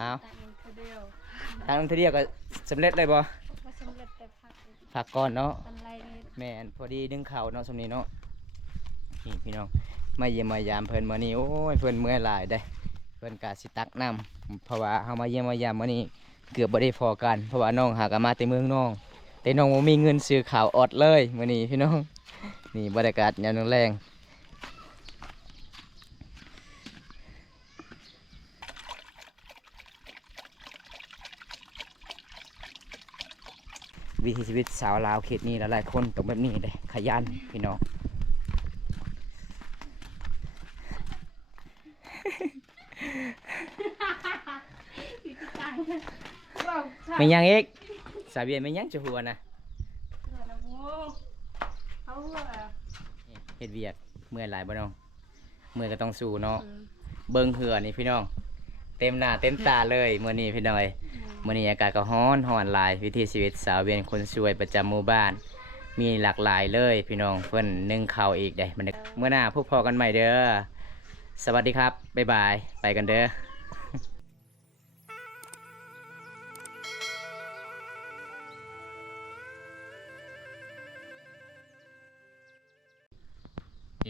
เอาต่างกันคือเดียวทางนั้นเทีเดียวก็สำเร็จเลยบ่ก็สำเร็จแต่พักผักก่อนเนาะตอนไรนี่ แม่นพอดีดึงเข่าเนาะสำนี้เนาะนี่พี่น้องมาเยี่ยมมายามเพิ่นมื้อนี้โอ้ยเพิ่นเมื่อยหลายได้เพิ่นกะสิตักน้ำเพราะว่าเฮามาเยี่ยมมายามมื้อนี้เกือบบ่ได้พอกันเพราะว่าน้องหากนมาแต่เมืองน้องแต่น้องบ่มีเงินซื้อข้าวออดเลยมื้อนี้พี่น้องนี่บรรยากาศยามแลงวิถีชีวิตสาวลาวเขตนี้หลายๆคนต้องแบบนี้เลยขยันพี่น้องไม่ยังอีกสาเบียนไม่ยังจะหัวนะเฮ็ดเวียกเมื่อยหลายบ่น้องเมื่อยก็ต้องสู้เนาะเบิ่งเหือนี่พี่น้องเต็มหน้าเต็มตาเลยมื้อนี้พี่น้อยมื้อนี้อากาศก็ร้อนหลายวิถีชีวิตสาวเวียนคนสวยประจำหมู่บ้านมีหลากหลายเลยพี่น้องเพิ่นนึ่งข้าวอีกได้มื้อหน้าพบพอกันใหม่เด้อสวัสดีครับบ๊ายบายไปกันเด้อ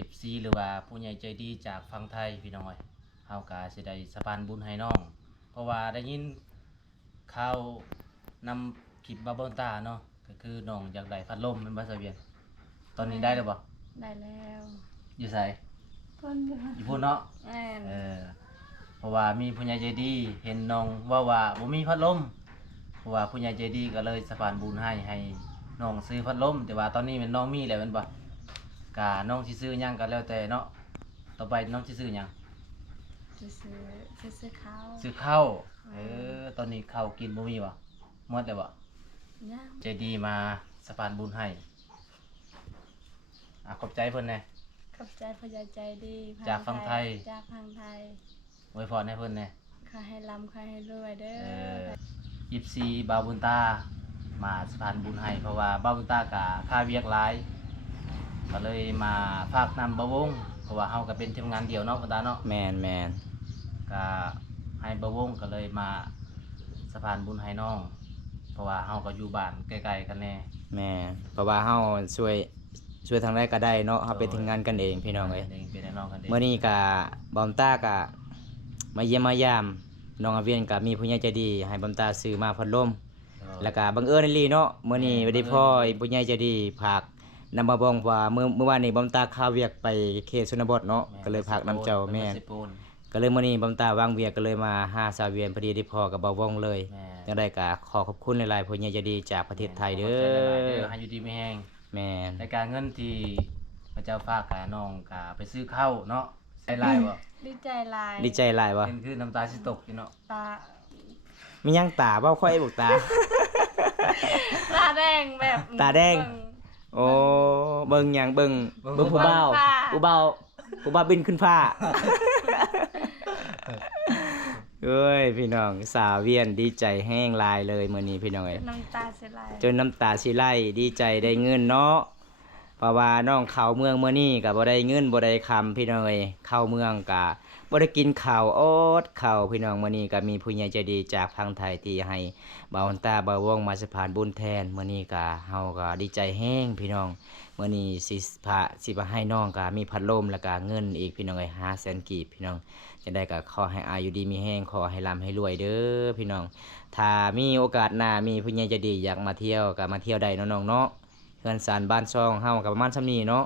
FC หรือว่าผู้ใหญ่ใจดีจากฝั่งไทยพี่น้องเฮากะสิได้สะพานบุญให้น้องเพราะว่าได้ยินข่าวนำคลิปบาเบิ้ลตาเนาะก็คือน้องอยากได้พัดลมเป็นภาษาเวียดตอนนี้ได้หรือเปล่าได้แล้ว อยู่ไส เพิ่นอยู่ อยู่พุ่นเนาะ แม่น เพราะว่ามีผู้ใหญ่ใจดีเห็นน้องว่าบ่มีพัดลมเพราะว่าผู้ใหญ่ใจดีก็เลยสะพานบุญให้น้องซื้อพัดลมแต่ว่าตอนนี้มันน้องมีแล้วแม่นบ่กะน้องสิซื้อหยังก็แล้วแต่เนาะต่อไปน้องสิซื้อหยังจะซื้อข้าว ซื้อข้าวตอนนี้ข้าวกินบ่มีบ่หมดแล้วบ่ ย่าง ใจดีมาสะพานบุญให้ขอบใจเพิ่นแน่ ขอบใจผู้ใหญ่ใจดี จากฝั่งไทย จากฝั่งไทย อวยพรให้เพิ่นแน่ ขอให้ร่ำขอให้รวยเด้อ 24บาวบุญตามาสะพานบุญให้เพราะว่าบาวบุญตากะค่าเวียกหลายก็เลยมาฝากนำบาวงเพราะว่าเฮาก็เป็นทีมงานเดียวเนาะบุญตาเนาะแม่นก็ให้บาวงก็เลยมาสะพานบุญให้น้องเพราะว่าเฮาก็อยู่บ้านใกล้ๆกันแน่แม่เพราะว่าเฮาช่วยทางใดก็ได้เนาะเฮาเป็นทีมงานกันเองพี่น้องเอ้ยเป็นน้องกันเองมื้อนี้ก็บาวบุญตาก็มาเยี่ยมมายามน้องอาเวียนก็มีผู้ใหญ่ใจดีให้บาวบุญตาซื้อมาพัดลมแล้วก็บังเอิญอีหลีเนาะมื้อนี้บ่ได้พ่อผู้ใหญ่ใจดีฝากนำมาบอกว่าเมื่อวานนี้บาวบุญตาข้าวเวียกไปเขตชนบทเนาะก็เลยฝากนำเจ้าแม่ก็เลยมื้อนี้บาวบุญตาวางเวียกก็เลยมาหาสาวเวียนพอดีได้พ่อกับบ่าววงเลยจังได๋ก็ขอขอบคุณหลายๆผู้ใหญ่ใจดีจากประเทศไทยเด้อให้อยู่ดีมีแฮงแม่นในการเงินที่พระเจ้าฝากกับน้องก็ไปซื้อข้าวเนาะใส่ลายบ่ ดีใจหลาย ดีใจหลายบ่คือน้ำตาสิตกอยู่เนาะตามียังตาเว้าค่อยบอกตา ตาแดงแบบ ตาแดงโอ้เบิ่งหยังเบิ่งผู้บ่าวผู้บ่าวบินขึ้นฟ้าเอ้ยพี่น้องสาวเวียนดีใจแห้งลายเลยมื้อนี้พี่น้องเอ้ยน้ำตาสิไหล จนน้ำตาสิไหลดีใจได้เงินเนาะเพราะว่าน้องเข้าเมืองมื้อนี้ก็บ่ได้เงินบ่ได้คำพี่น้องเอ้ยเข้าเมืองก็บ่ได้กินข้าวอดข้าวพี่น้องมื้อนี้ก็มีผู้ใหญ่ใจดีจากทางไทยที่ให้บ่าวตาบ่าววงมาสะพานบุญแทนมื้อนี้ก็เฮาก็ดีใจแฮงพี่น้องมื้อนี้สิมาให้น้องก็มีพัดลมแล้วก็เงินอีกพี่น้องเอ้ย500,000กีบพี่น้องจังได๋ก็ขอให้อายุดีมีแฮงขอให้ร่ำให้รวยเด้อพี่น้องถ้ามีโอกาสหน้ามีผู้ใหญ่ใจดีอยากมาเที่ยวก็มาเที่ยวได้เนาะน้องเนาะเฮือนศาลบ้านช่องเฮาก็ประมาณส่ำนี้เนาะ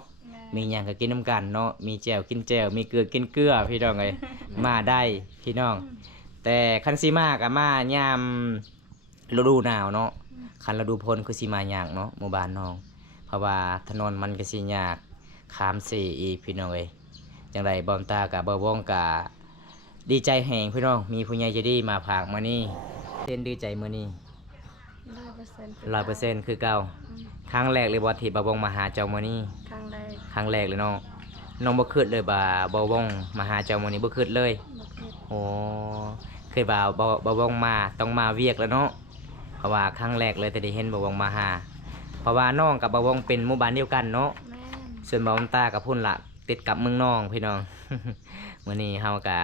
มีหยังก็กินน้ำกันเนาะมีแจ่วกินแจ่วมีเกลือกินเกลือพี่น้องเอ้ยมาได้พี่น้องแต่คันสิมาก็มายามฤดูหนาวเนาะคันฤดูฝนคือสิมายากเนาะหมู่บ้านน้องเพราะว่าถนนมันก็สิยากข้ามสี่อีกพี่น้องเอ้ยจังไดบ่ตาก็บ่วงก็ดีใจแฮงพี่น้องมีผู้ใหญ่ใจดีมาฝากมานี่เต้นดีใจมื้อนี้ 100%คือเก่าครั้งแรกเลยบ่ที่บ่วงมาหาเจ้ามื้อนี้ครั้งแรก ครั้งแรกเลยน้องบ่คิดเลยบ่วงมาหาเจ้ามื้อนี้บ่คิดเลยโอ้เคยบ่วงมาต้องมาเวียกแล้วเนาะเพราะว่าครั้งแรกเลยแต่ได้เห็นบ่วงมาหาเพราะว่าน้องกับบ่วงเป็นหมู่บ้านเดียวกันเนาะส่วนบ่ตากับพุ่นล่ะติดกับเมืองน้องพี่น้อง มื้อนี้เฮาก็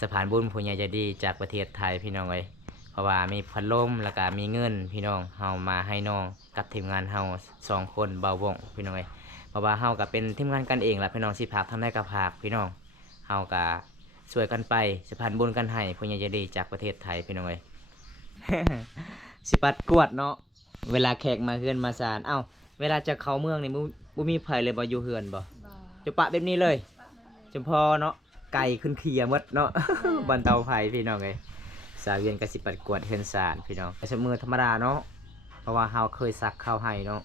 ส สะพานบุญผู้ใหญ่ใจดีจากประเทศไทยพี่น้องเอ้ยเพราะว่ามีพัดลมแล้วก็มีเงินพี่น้องเฮามาให้น้องกับทีมงานเฮา2 คนเบาวงพี่น้องเอ้ยเพราะว่าเฮาก็เป็นทีมงานกันเองล่ะพี่น้องสิพากทำได้ก็พากพี่น้องเฮาก็ช่วยกันไปสะพานบุญกันให้ผู้ใหญ่ใจดีจากประเทศไทยพี่น้องเอ้ย สิปัดกวดเนาะเวลาแขกมาเฮือนมาศาลเอ้าเวลาจะเข้าเมืองนี่บ่มีไผเลยบ่อยู่เฮือนบ่ บ่ จะปะแบบนี้เลยจำพอเนาะไก่ขึ้นเคียหมดเนาะ บันเตาไผ่พี่น้องเอ้ยสาวเวียนกสิปัดกวดเฮือนศาลพี่น้องแต่สมือธรรมดาเนาะเพราะว่าเฮาเคยซักข้าวให้เนาะ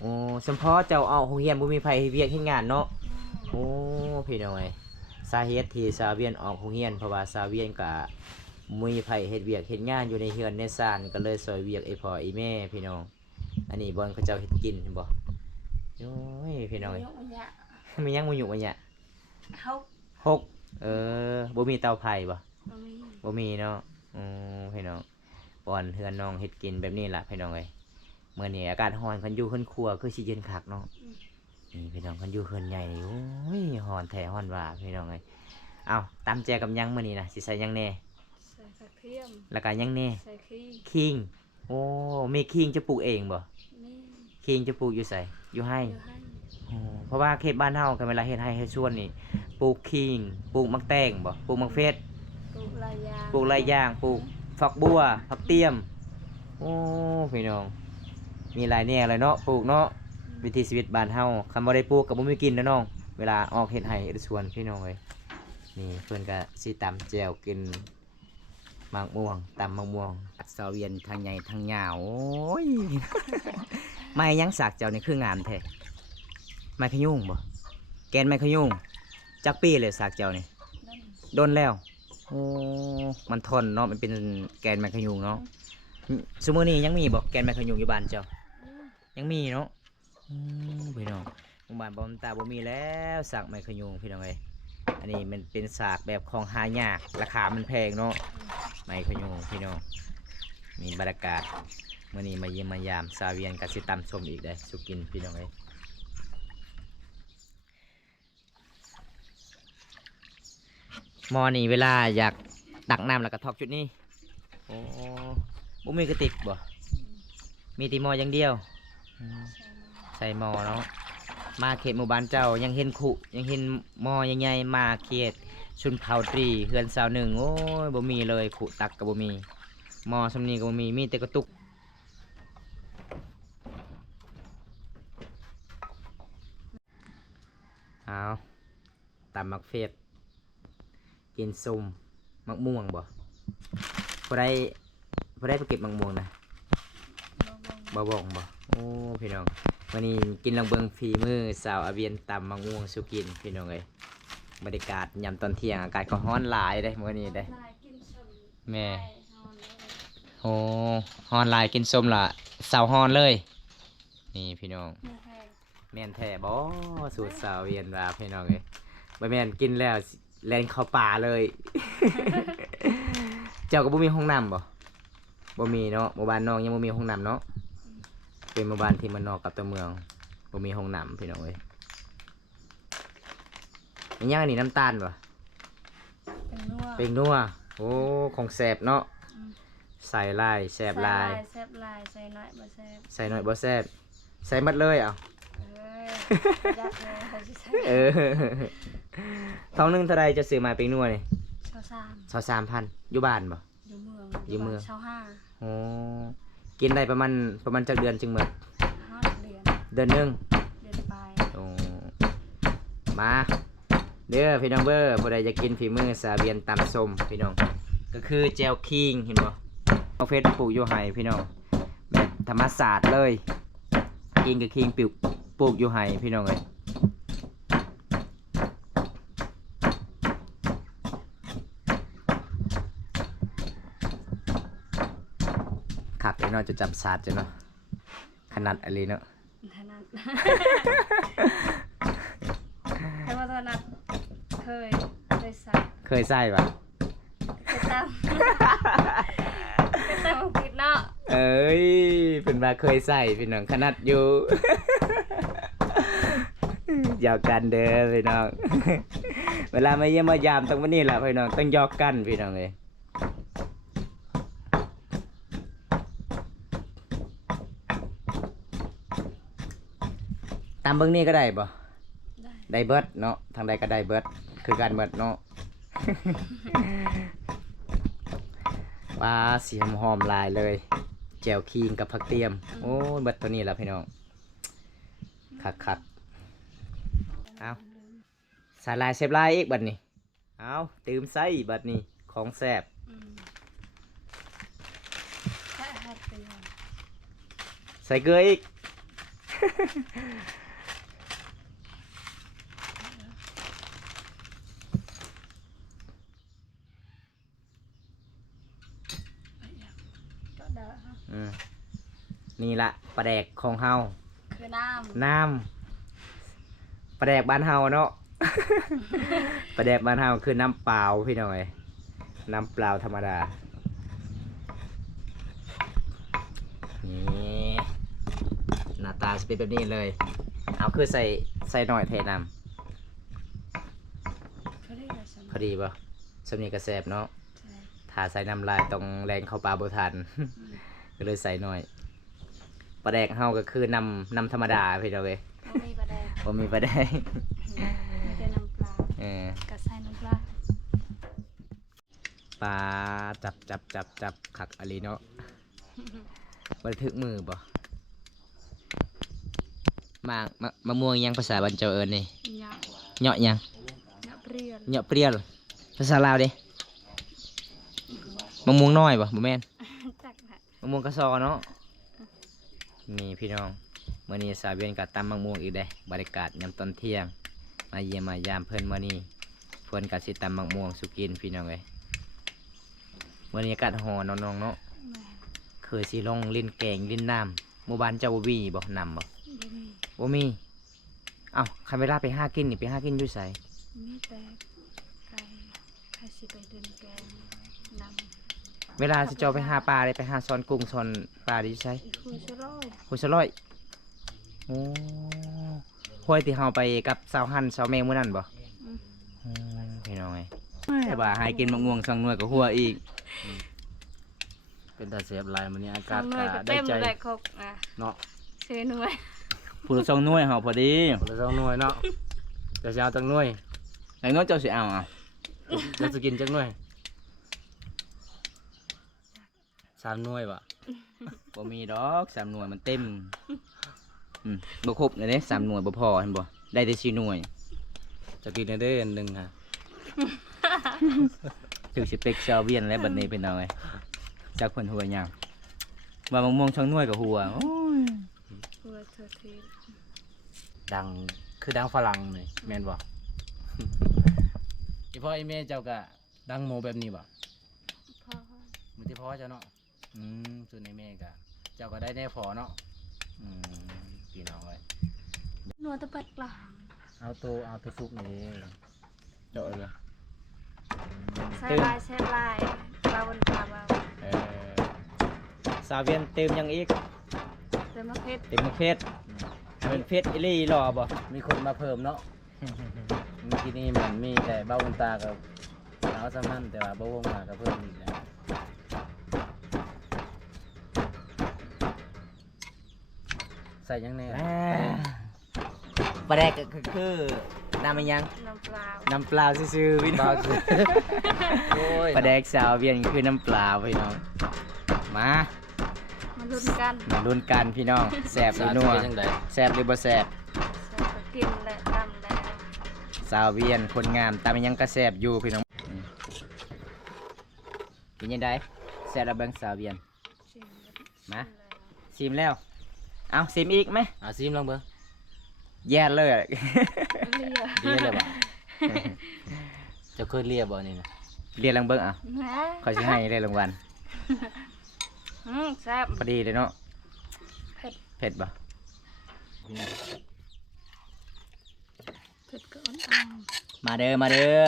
โอ้สมพอเจ้าเอาโรงเรียนบ่มีไผเฮ็ดเวียกเฮ็ดงานเนาะโอ้พี่น้องเอ้ยสาเหตุที่สาวเวียนออกโรงเรียนเพราะว่าสาวเวียนก็มีไผเฮ็ดเวียกเฮ็ดงานอยู่ในเฮือนในศาลก็เลยซอยเวียกไอ้พ่อไอ้แม่พี่น้องอันนี้บ่อนเขาเจ้าเฮ็ดกินเห็นบ่โอ้ยพี่น้องเอ้ย ยกอันเนี้ย มียังบ่อยู่บ่เนี่ย เขา 6บ่มีเตาไผ่บ่ บ่มี บ่มีเนาะพี่น้องบ่อนเฮือนน้องเฮ็ดกินแบบนี้ล่ะพี่น้องเอ้ยมื้อนี้อากาศร้อนเพิ่นอยู่เพิ่นครัวคือสิเย็นคักเนาะนี่พี่น้องเพิ่นอยู่เฮือนใหญ่นี่โอ้ยร้อนแท้ร้อนว่าพี่น้องเอ้ยเอ้าตำแจกับหยังมื้อนี้น่ะสิใส่หยังแหน่ ใส่กระเทียม แล้วก็หยังแหน่ ใส่ขี้ ขิงโอ้มีขิงจะปลูกเองบ่ นี่ ขิงจะปลูกอยู่ไสอยู่ให้ อยู่ให้ เพราะว่าเขตบ้านเฮาก็เวลาเฮ็ดให้เฮ็ดสวนนี่ปลูกขิงปลูกมักแตงบ่ปลูกมักเฟส ปลูกหลายอย่าง ปลูกหลายอย่างปลูกฝักบัวฝักเตียมโอ้พี่น้องมีหลายแนวเลยเนาะปลูกเนาะวิถีชีวิตบ้านเฮาคันบ่ได้ปลูกก็บ่มีกินนะน้องเวลาออกเฮ็ดไร่เฮ็ดสวนพี่น้องเอ้ยนี่เพิ่นก็สิตำแจ่วกินมะม่วงตำมะม่วงอัดเสาเวียนทางใหญ่ทางยาวโอ้ย ไม้ยังสากเจ้านี่คืองามแท้ไม้ขยุงบ่แกนไม้ขยุงจักปีเลยสากเจ้านี่ นั่น โดนแล้ว โอ้ มันทนเนาะ มันเป็นแกนแมคขยุงเนาะสมมือนี้ยังมีบอกแกนแมคขยุงอยู่บ้านเจ้า ยังมีเนาะพี่น้องหมู่บ้านบอมตาบ่มีแล้วสากแมคขยุงพี่น้องเอ้ยอันนี้มันเป็นสากแบบของหายากราคามันแพงเนาะแมคขยุงพี่น้องมีบรรยากาศมื้อนี้มาเยี่ยมมายามซาเวียนกับสิตำชมอีกได้สุกินพี่น้องเอ้ย หมอนี่เวลาอยากตักน้ำแล้วก็ทอกจุดนี้โอ้บ่มีกระติกบ่มีแตีหมออย่างเดียวใส่หมอเนาะมาเขตหมู่บ้านเจ้ายังเห็นขุยังเห็นหมอใหญ่ๆมาเขตชุนเผาตรีเฮือนสาวหนึ่งโอ้ยบ่มีเลยขุตักก็บ่มีหมอสำนีก็บ่มีแต่กระตุกเอาตำมักเฟสกินส้มมะม่วงบ่พอได้ไปเก็บมะม่วงนะบ่บ่งบ่โอ้พี่น้องวันนี้กินลองเบิ่งฝีมือสาวอาเวียนตำมะม่วงสุกินพี่น้องเอ้ยบรรยากาศยามตอนเที่ยงอากาศก็ร้อนหลายเด้มื้อนี้เด้ ลายกินสม แม่ ไปนอนเลย โอ้ร้อนหลายกินส้มล่ะสาวร้อนเลยนี่พี่น้อง ไม่แห้ง แม่นแท้บ่สูตรสาวเวียนว่าพี่น้องเอ้ยบ่แม่นกินแล้วแล่นเข้าป่าเลย เจ้าก็บ่มีห้องน้ำบ่บ่มีเนาะหมู่บ้านน้องยังบ่มีห้องน้ำเนาะเป็นหมู่บ้านที่มันนอกกับตัวเมืองบ่มีห้องน้ำพี่น้องเอ้ยอันยังอันนี้น้ำตาลบ่ เป็นนัว เป็นนัวโอ้ของแซ่บเนาะใส่ลายแซ่บลาย แซ่บลายใส่น้อยบ่แซ่บ ใส่หน่อยบ่แซ่บใส่หมดเลยเอ้า เอ้ยยักเลยเขาสิใส่ เออ ท้องหนึงเท่าใดจะซื้อมาเป็นนัวนี่ ชาวซาม 23,000อยู่บ้านบ่ อยู่เมือง อยู่เมือง ชาวห้า โอ้กินได้ประมาณจักเดือนจึงหมด ห้าเดือน เดือนหนึง เดือนปลาย โอ้มาเด้อพี่น้องเบอร์ผู้ใดจะกินฝีมือสาเบียนตำส้มพี่น้องก็คือแจวคิงเห็นบ่เอาเฟซปลูกอยู่ไห้พี่น้องแบบธรรมศาสตร์เลยคิงกับคิงปลูกอยู่ไห้พี่น้องเอ้ยขับไอ้น้อยจะจำศาสตร์จ้ะเนาะขนาดอะไรเนาะ ถนัดใครว่าถนัดเคยใส่ เคยใส่ปะ เคยตำเคยตำอังกฤษเนาะ เอ้ยเป็นมาเคยใส่พี่น้องขนาดอยู่ อยาวกันเด้อพี่น้อง เวลามาเยี่ยมมายามต้องวันนี้แหละพี่น้องต้องยอกกันพี่น้องเลยตามเบื้องนี้ก็ได้บ่ ได้ ได้เบิดเนาะทางใดก็ได้เบิดคือการเบิดเนาะ ปลาสีหอมๆลายเลยแจ่วคิงกับผักเตรียมโอ้ยเบิดตัวนี้แหละพี่น้องคักๆเอาสาลายเซฟลายอีกบัดนี้เอาตื่มไส้บัดนี้ของแซ่บ ใช่ครับเตือน ใส่เกลืออีก ก็เด้อฮะ นี่ละปลาแดกของเฮา คือน้ น้ำปลาแดกบ้านเฮาเนาะ ปลาแดกบ้านเฮาคือน้ำเปล่าพี่น้อยน้ำเปล่าธรรมดานี่หน้าตาจะเป็นแบบนี้เลยเอาคือใส่หน่อยเทน้ ำเขาเรียกอะไรสม ำพอดีป่ะสำนีกระแสบเนาะ ใช่ ถ้าใส่น้ำลายตรงแรงเข้าปลาบ่ทัน ก็เลยใส่หน่อยปลาแดกเฮาก็คือน้ำธรรมดาพี่น้องเอ้ย ไม่มีปลาแดง บ่มีปลาแดก มีแต่น้ำปลา เออ กับใส่น้ำปลา ปลาจับขักอะลีเนาะบันทึกมือบ่มะม่วงยังภาษาบรรเจาเอิญนี่ หยาบ เหยาะยัง หยาบเปรี้ยว เหยาะเปรี้ยวภาษาลาวเด้มะม่วงน้อยบ่แม่น จักนะ มะม่วงกระซอเนาะนี่พี่น้องมื้อนี้สาวเวียนก็ตำมะม่วงอีกเด้บรรยากาศยามตอนเที่ยงมาเยี่ยมมายามเพิ่นมื้อนี้เพิ่นก็สิตำมะม่วงสุกินพี่น้องเอ้ยมื้อนี้อากาศร้อนน้องๆเนาะ แม่ เคยสิลงลิ้นแกงลิ้นน้ำหมู่บ้านเจ้าบ่มีบ่นำบ่ บ่มี บ่มีเอ้าคันเวลาไปหากินนี่ไปหากินอยู่ไส มีแต่ไก่ใครสิไปเดินแกงนำ เวลาสิเจ้าไปหาปลาได้ไปหาซอนกุ้งซอนปลาได้อยู่ไส คุยชะร้อย โหสะร้อยโอ้ห้วยที่เฮาไปกับสาวหันสาวแมงมื้อนั้นบ่ อืม พี่น้องไอ้ว่าหายกินมะม่วงสังหน่วยกับหัวอีก เป็นตาเสียบลายมันนี่อา ส กา อ ศ งหน่วยก็ ได้ เต็ม ใจ เลยครบอ่ะ เนาะ เสียหน่วย ผู้ละสองหน่วยเฮาพอดี คนละสองหน่วยเนาะจะเอาจังหน่วย ไอ้น้องเจ้าสิเอาอ่ะ จะสกินจังหน่วย3หน่วยบ่ บ่มีดอก3หน่วยมันเต็มบ่ครบเลยเด้3หน่วยบ่พอเห็นบ่ได้แต่4หน่วย จะกินได้อันหนึงฮะ ถึงสิเป็กซาวเวียนแล้วบัดนี้พี่น้องไอ้จักเพิ่นหัวหยังว่ามะม่วงช่องหน่วยกับหัวโอ้ย คุยเธอที ดังคือดังฝรั่งนี่แม่นบ่ อีพ่ออีแม่เจ้าก็ดังโมแบบนี้บ่ พ่อ มื้อที่พ่อเจ้าเนาะส่วนในแม่ก็เจ้าก็ได้แน่พอเนาะพี่น้องเอ้ย หนัวตะปัดกลาง เอาตัวซุกนี่เจาะเลย ใส่ลายใส่ลายปลาบนปลาเบา สาวเวียนเติมหยังอีก เติมมะเขือ เต็มมะเฟสเป็นเฟสอีหลี่รอบ่ มีคนมาเพิ่มเนาะ เมื่อกี้นี้มันมีแต่เบ้าบนตากับเอาซ้ำนั่นแต่ว่าเบ้าวงมาก็เพิ่มอีกแล้วใส่ยังไง ปลาแดกก็คือน้ำมันยัง น้ำเปล่า น้ำเปล่าซื่อๆพี่น้ เบ้า อง สุดโอ้ย ปลาแดกสาวเวียนคือน้ำเปล่าพี่น้องมา มาลุ้นกัน มาลุ้นกันพี่น้องแซ่บหรือนัว ยังไง แซ่บหรือบ่แซ่บ ใส่ไปกินและตำและ สาวเวียนคนงามตามยังก็แซ่บอยู่พี่น้องกินยังไงแซ่บแล้วเบิ่งสาวเวียน ชิม มา ชิมแล้วเอาชิมอีกไหม ซิมลองเบิ่ง แย่เลย เลีย เรียเลยบ่จะเคยเรียบ่นี่นะ เรียนลังเบิ่งอ่ะ แหม ขอยสิให้ได้รางวัล แซ่บ พอดีเลยเนาะ เผ็ด เผ็ดบ่ เผ็ดก็อ่อน มาเด้อมาเด้อ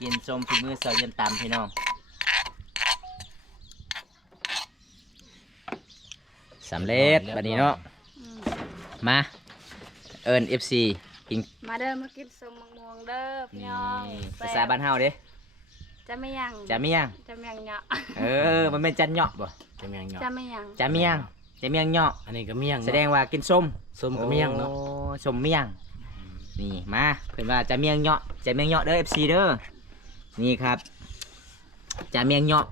กินส้มฝีมือสาวเวียนตำพี่น้องสำเร็จบัดนี้เนาะ ๆอืม มาเอิญ FC กิน มาเด้อมากินส้มมะม่วงเด้อพี่น้อง ภาษาบ้านเฮาเด้ จะไม่ยัง จะมียัง จะไม่ยังเนาะ มันเป็นจันเหาะบ่ จะเมียงเนาะ จะไม่ยัง จะมียังจะมียังเหาะ อันนี้ก็เมียง แสดงว่ากินส้ม ส้มก็เมียงเนาะ โอ้ส้มเมียงนี่มาเพิ่นว่าจะเมียงเหาะจะเมียงเหาะเด้อ FC เด้อนี่ครับจะเมียงเหาะ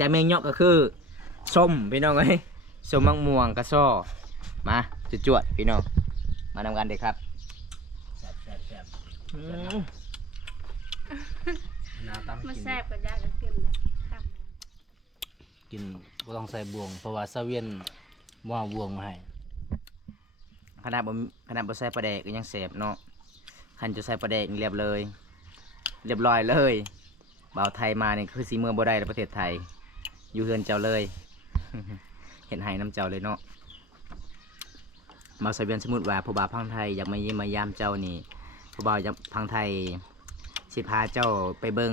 จะเมียงเหาะก็คือส้มพี่น้องเอ้ยส้มมะม่วงกระซ้อมาจวดๆพี่น้องมานำกันเด้อครับ แซ่บ อืม น้าตำ มา กิน แซ่บก็ยากก็กินเลยต กินบ่ต้องใส่บวงเพราะว่าซาเวียนบ่เอาบวงมาให้ ขนาดบ่ใส่ปลาแดกก็ยังแสบเนาะคันจะใส่ปลาแดกนี่เรียบร้อยเลยบ่าวไทยมานี่คือสีเมืองบ่ได้ในประเทศไทยอยู่เฮือนเจ้าเลย เห็นให้น้ำเจ้าเลยเนาะมาใส่เวียนสมมุติว่าผู้บ่าวพังไทยอยากมาเยี่ยมมายามเจ้านี่ผู้บ่าวอยากพังไทยสิพาเจ้าไปเบิ่ง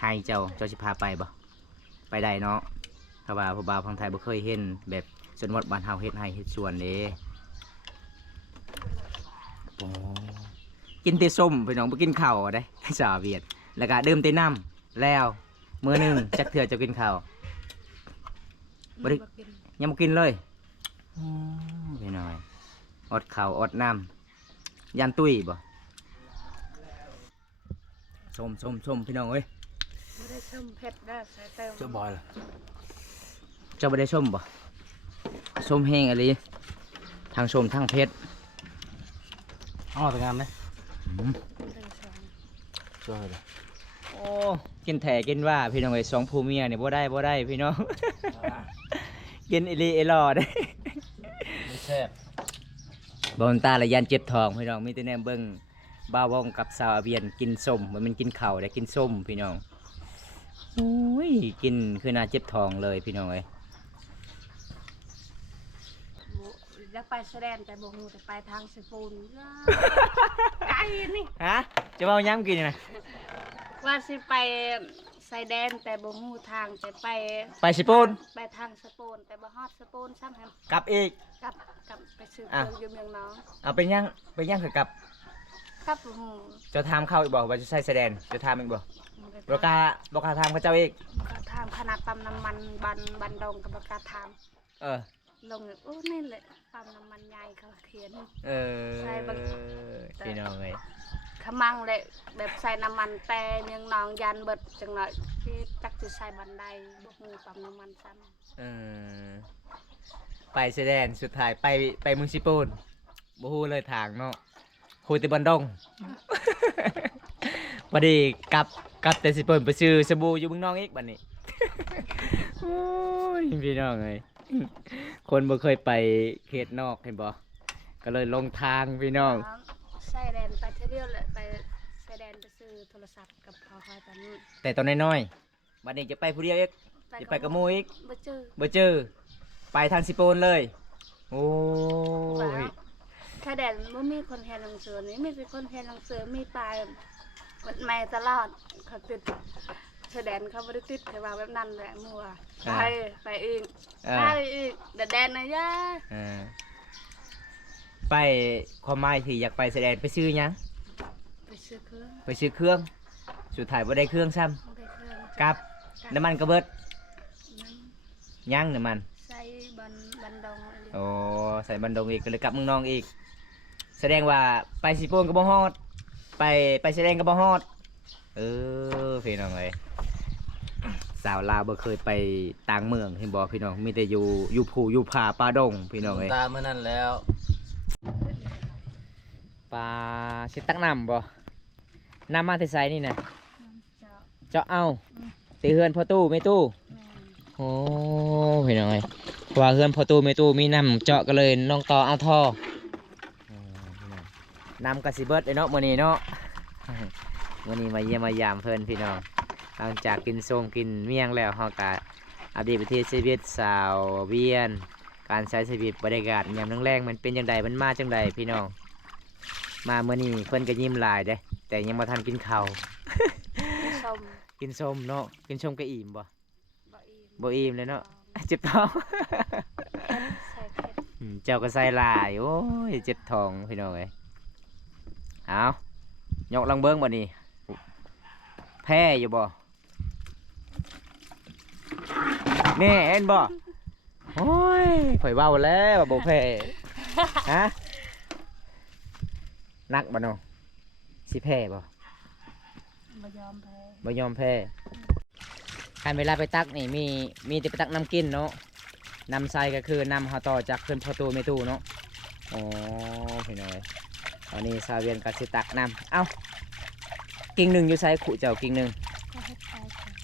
ให้เจ้าสิพาไปบ่ไปได้เนาะเพราะว่าผู้บ่าวพังไทยบ่เคยเห็นแบบสวนวัดบ้านเฮาเฮ็ดให้เฮ็ดสวนเด้ โอ้กินแต่ส้มพี่น้องไปกินข้าวได้ สาวเวียดแล้วก็ดื่มแต่น้ำแล้วมื้อหนึง จักเทื่อจะกินข้าว ำ บ่ได้ กิน ยังบ่กินเลยพี่น้อยอดข้าวอดน้ำยันตุ้ยบ่ส้มพี่น้องเอ้ย ไม่ได้ส้มเผ็ดได้ใส่เติม เจ้าบอยล่ะ เจ้าบ่ได้ส้มบ่ส้มแห้งอะไรทางส้มทางเผ็ด อ้อแต่งามไหม อืม เติมสอง ช่วยเลย โอ้กินแถกินว่าพี่น้องเอ้ยสองผู้เมียนี่บ่ได้พี่น้อง กินอีหลีอีหลอได้ ไม่แซ่บบ อลตาละยันเจ็บท้องพี่น้องมีแต่แนมเบิ้งบ้าวองกับสาวอาเบียนกินส้มมันกินข้าวได้กินส้มพี่น้องโอ้ยกินคือน่าเจ็บท้องเลยพี่น้องเอ้ย จะไปแสดงแต่บ่ฮู้แต่ไปทางสปูนไกลนี่ ฮะจะมาเอาย้ำกินนะ ว่าสิไปไซแดนแต่บ่ฮู้ทางแต่ไป ไปสิปูน ไปทางสปูนแต่บ่ฮอดสปูนซ้ำแฮม กลับอีก กลับไปซื้อ อ่ะ เครื่องอยู่เมืองน้อง เอาไปย่างคือกลับ ครับบ่ฮู้ จะทำเข้าอีกบอกว่าจะใส่แสดงจะทำอีกบอกบอกกาทำเขาเจ้าอีก ก็ถามขนาดปั๊มน้ำมันบันดงกับบ่กล้าถาม เออ ลงโอ้นี่แหละปั๊มน้ำมันใหญ่เขาเขียน เออ ใช่บาง พี่น้องเอ้ย ขมังเลยแบบใส่น้ำมันแต่ยังน้องยันเบิดจังหน่อยที่จักสิใส่บันไดบ่ฮู้ปั๊มน้ำมันซ้ำ เออไปแสดงสุดท้ายไปเมืองสิปูนบ่ฮู้เลยทางเนาะคุยแต่บันดง พอดีกลับแต่สิเปิ่นไปซื้อสบู่อยู่เมืองนอกอีกบัดนี้ โอ้ยพี่น้องเอ้ยคนบ่เคยไปเขตนอกเห็นบ่ก็เลยลงทางพี่น้อง ใส่แดนไปเที่ยวเลยไปใส่แดนไปซื้อโทรศัพท์กับพ่อคอยตอนนี้ แต่ตอนน้อยๆบัดนี้จะไปผู้เดียวอีกจะไปกับหมู่อีก บ่เจอ บ่เจอไปทางสิโปนเลย โอ้ย แค่แดนบ่มีคนเรียนหนังสือนี่มีแต่คนเรียนหนังสือมีปลายมันแม่ตลอดเขาติดแสดงเขาบ่ได้ติดแค่ว่าแบบนั้นแหละมั่วไปอีก เออ ไปอีกแดนนะย่า เออไปความหมายที่อยากไปแสดงไปซื้อหยัง ไปซื้อเครื่อง ไปซื้อเครื่อง สุดท้ายบ่ได้เครื่องซ้ำ บ่ได้เครื่อง กับน้ำมันกระเบิด นั่น ยังน้ำมัน ใส่บันดงอะไร โอ้ใส่บันดงอีกก็เลยกลับเมืองนองอีก แสดงว่าไปสิโปนก็บ่ฮอด ไปแสดงก็บ่ฮอด เออพี่น้องเอ้ยสาวลาวบ่เคยไปต่างเมืองเห็นบ่พี่น้องมีแต่อยู่ภูอยู่ผาป่าดงพี่น้องเอ้ย ตาเมื่อนั้นแล้ว ปลาสิตักน้ำบ่น้ำมาแต่ไสนี่น่ะ เจ้า เจาะเอาตีเฮือนพ่อตู้ไม่ตู้ แม่น โอ้พี่น้องเอ้ยเพราะว่าเฮือนพ่อตู้ไม่ตู้มีน้ำเจาะก็เลยน้องต่อเอาท่อน้ำกระสิเบิดเลยเนาะมื้อนี้เนาะ มื้อนี้มาเยี่ยมมายามเพิ่นพี่น้องหลังจากกินส้มกินเมี่ยงแล้วเฮาก็อัปเดตประเทศชีวิตสาวเวียน การใช้ชีวิตบรรยากาศยามแรงๆมันเป็นจังใดมันมาจังใดพี่น้องมามื้อนี้เพิ่นก็ยิ้มหลายเด้แต่ยังบ่ทันกินข้าว ส้ม กินส้มเนาะกินส้มก็อิ่มบ่ บ่อิ่ม บ่อิ่มเลยเนาะ เจ็บท้อง ใส่เผ็ด เจ้าก็ใส่หลายโอ้ยเจ็บท้องพี่น้องเอ้ย เอายกลังเบิ้งบ่นี่แพ้อยู่บ่นี่เห็นบ่โอ้ยข่อยเว้าแล้วว่าบ่แพ้ฮะนักบ่น้องสิแพ้บ่ บ่ยอมแพ้ บ่ยอมแพ้การเวลาไปตักนี่มีแต่ไปตักน้ำกินเนาะน้ำใส่ก็คือนำเฮาต่อจากเพิ่นพอตู้ไม่ตู้เนาะอ๋อพี่น้อยอันนี้ซาเวียนก็สิตักน้ำเอ้ากิ่งหนึงอยู่ไสขุเจ้ากิ่งหนึง ก็เฮ็ดไป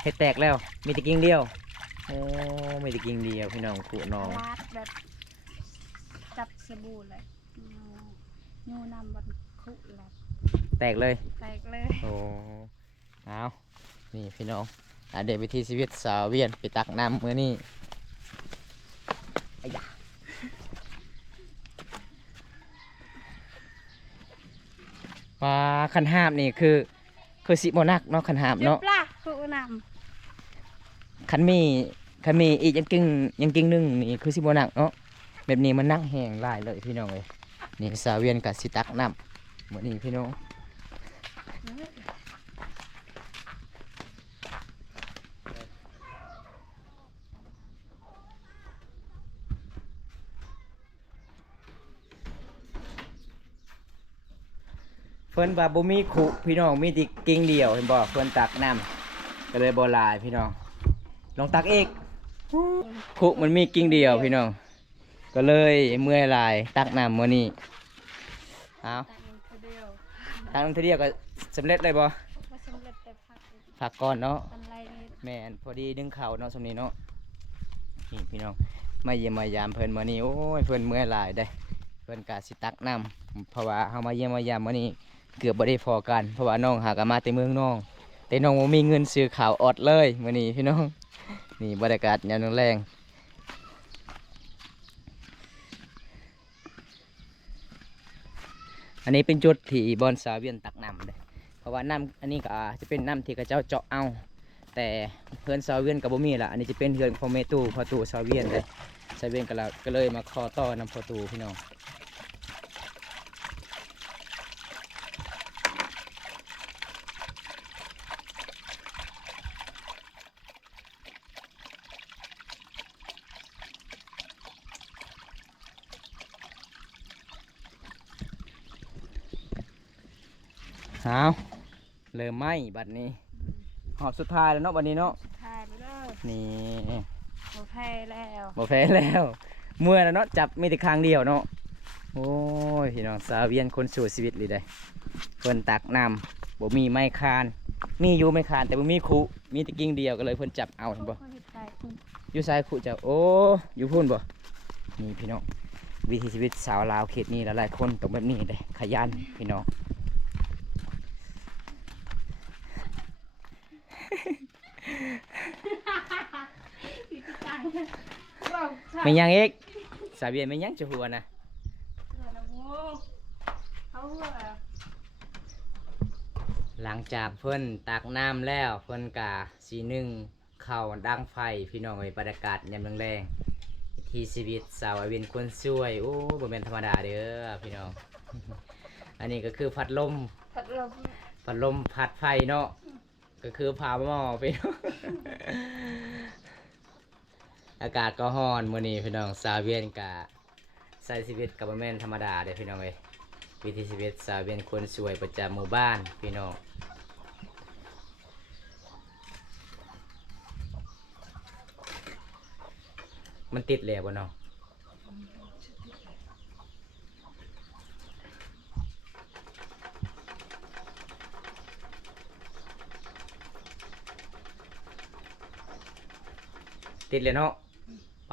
เฮ็ดแตกแล้วมีแต่กิ่งเดียวโอ้มีแต่กิ่งเดียวพี่น้องขุน้อง ลาดแบบจับสบู่เลยงูนำบันคุแล้ว แตกเลย แตกเลย โอ้เอานี่พี่น้องเด็กวิถีชีวิตสาวเวียนไปตักน้ำมื้อนี้ไอ้ยาปลาขันหาบนี่คือสิบ่นักเนาะขันหาบ เนาะ เนาะ ปลาคุน ขันมีอีกยังกิ่งหนึงนี่คือสิบ่นักเนาะแบบนี้มันนักแห้งหลายเลยพี่น้องเอ้ยนี่สาวเวียนกับสิตักน้ำมื้อนี้พี่น้อง เพิ่นว่าบ่มีขุพี่น้องมีแต่กิ่งเดียวเห็นบ่เพิ่นตักน้ำก็เลยบ่หลายพี่น้องลองตักอีกขุมันมีกิ่งเดียวพี่น้องก็เลยเมื่อยหลายตักน้ำมื้อนี้เอา แต่มันคือเดียวตักน้ำทีเดียวก็สำเร็จเลยบ่ ว่าสำเร็จแต่พัก ฝากก่อนเนาะ ปันไรนี่ แม่นพอดีดึงเข่าเนาะสำนี้เนาะนี่พี่น้องมาเยี่ยมมายามเพิ่นมื้อนี้โอ้ยเพิ่นเมื่อยหลายได้เพิ่นก็สิตักน้ำเพราะว่าเฮามาเยี่ยมมายามมื้อนี้เกือบบ่ได้พอกันเพราะว่าน้องหากนมาแต่เมืองน้องแต่น้องบ่มีเงินซื้อข้าวออดเลยมื้อนี้พี่น้องนี่บรรยากาศยามแรงอันนี้เป็นจุดที่บอนสาวเวียนตักน้ำเลยเพราะว่าน้ำอันนี้ก็จะเป็นน้ำที่กระเจ้าเจาะเอาแต่เพื่อนสาวเวียนกับบ่มีละอันนี้จะเป็นเพื่อนพ่อแม่ตู้พ่อตู้สาวเวียนเลยสาวเวียนก็เลยมาขอต่อนำพ่อตู้พี่น้องเอาเริ่มไหมบัดนี้หอบสุดท้ายแล้วเนาะบัดนี้เนาะ ทายไปเลย นี่ โอแพ้แล้ว บ่แพ้แล้วเมื่อแล้วเนาะจับมีแต่ครั้งเดียวเนาะโอ้ยพี่น้องสาวเวียนคนสู่ชีวิตเลยได้เพิ่นตักน้ำบ่มีไม้คานมีอยู่ไม้คานแต่บ่มีคุมีแต่กิ่งเดียวก็เลยเพิ่นจับเอาเห็นบ่ เขาเฮ็ดได้คุณ อยู่ซ้ายคุจะโอ้อยู่พุ่นบ่นี่พี่น้องวิถีชีวิตสาวลาวเขตนี้หลายๆคนต้องแบบนี้เลยขยันพี่น้องไม่ยังอีกสาวเวียนไม่ยังจะหัวนะ เขาว่า หลังจากเพิ่นตักน้ำแล้วเพิ่นกะสีหนึ่งเข้าวดังไฟพี่น้องไว้บรรยากาศยามแรงๆวิถีชีวิตสาวเวียนคนสวยโอ้บ่แม่นธรรมดาเด้อพี่น้อง อันนี้ก็คือพัดลม พัดลม พัดไฟเนาะก็คือพาหม้อพี่น้อง อากาศก็ร้อนมื้อนี้พี่น้องสาวเวียนกะใช้ชีวิตกับบ่แม่นธรรมดาเด้อพี่น้องเอ้ยวิถีชีวิตสาวเวียนคนสวยประจำหมู่บ้านพี่น้องมันติดแล้วบ่เนาะติดเลยเนาะ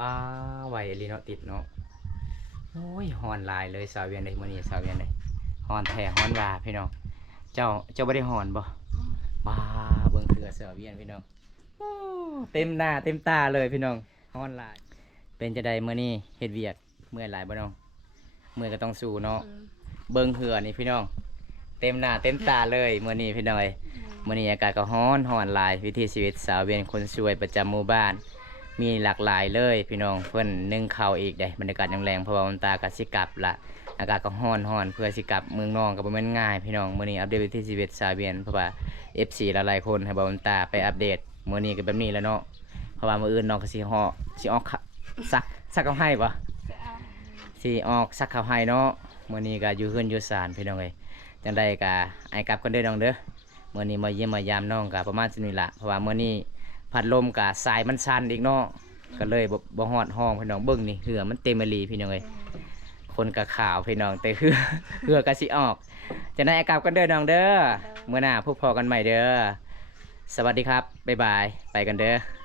ป้าไหวเลยเนาะติดเนาะโอ้ยฮอนหลายเลยสาวเวียนเลยมื้อนี้สาวเวียนเลยฮอนแท้ฮอนว่าพี่น้องเจ้าบ่ได้ฮอนบ่บ้าเบิ่งเถื่อสาวเวียนพี่น้องโอ้เต็มหน้าเต็มตาเลยพี่น้องฮอนหลายเป็นจะได้มื้อนี้เฮ็ดเวียกเมื่อยหลายบ่น้องเมื่อยก็ต้องสู้เนาะเบิ่งเหือนี่พี่น้องเต็มหน้าเต็มตาเลยมื้อนี้พี่น้องเอ้ยมื้อนี้อากาศก็ร้อนหลายวิถีชีวิตสาวเวียนคนสวยประจำหมู่บ้านมีหลากหลายเลยพี่น้องเพิ่นนึ่งข้าวอีกได้บรรยากาศยังแรงเพราะว่ามันตากะสิกลับละ อากาศก็ร้อนเพื่อสิกลับเมืองนองก็บ่แม่นง่ายพี่น้องมื้อนี้อัปเดตวันที่11ซาเวียนเพราะว่า FC หลายๆคนให้บ่าวตาไปอัปเดตมื้อนี้ก็แบบนี้แหล้วเนาะเพราะว่ามื้ออื่นน้องก็สิออกซักเอาให้บ่ จะเอา สิออกซักข้าวให้เนาะมื้อนี้ก็อยู่เฮือนอยู่ศาลพี่น้องเอ้ยจังไดก็ไอ้กลับกันเด้อน้องเด้อมื้อนี้มาเยี่ยมมายามน้องก็ประมาณสินี้ล่ะเพราะว่ามื้อนี้พัดลมก็สายมันสั่นอีกเนาะก็เลยบ่ฮอดห้องพี่น้องเบิ่งนี่เหือมันเต็มอีหลีพี่น้องเอ้ยคนก็ขาวพี่น้องแต่เหือก็สิออกจังไดไอ้กลับกันเด้อน้องเด้อมื้อหน้าพบพอกันใหม่เด้อสวัสดีครับบ๊ายบายไปกันเด้อ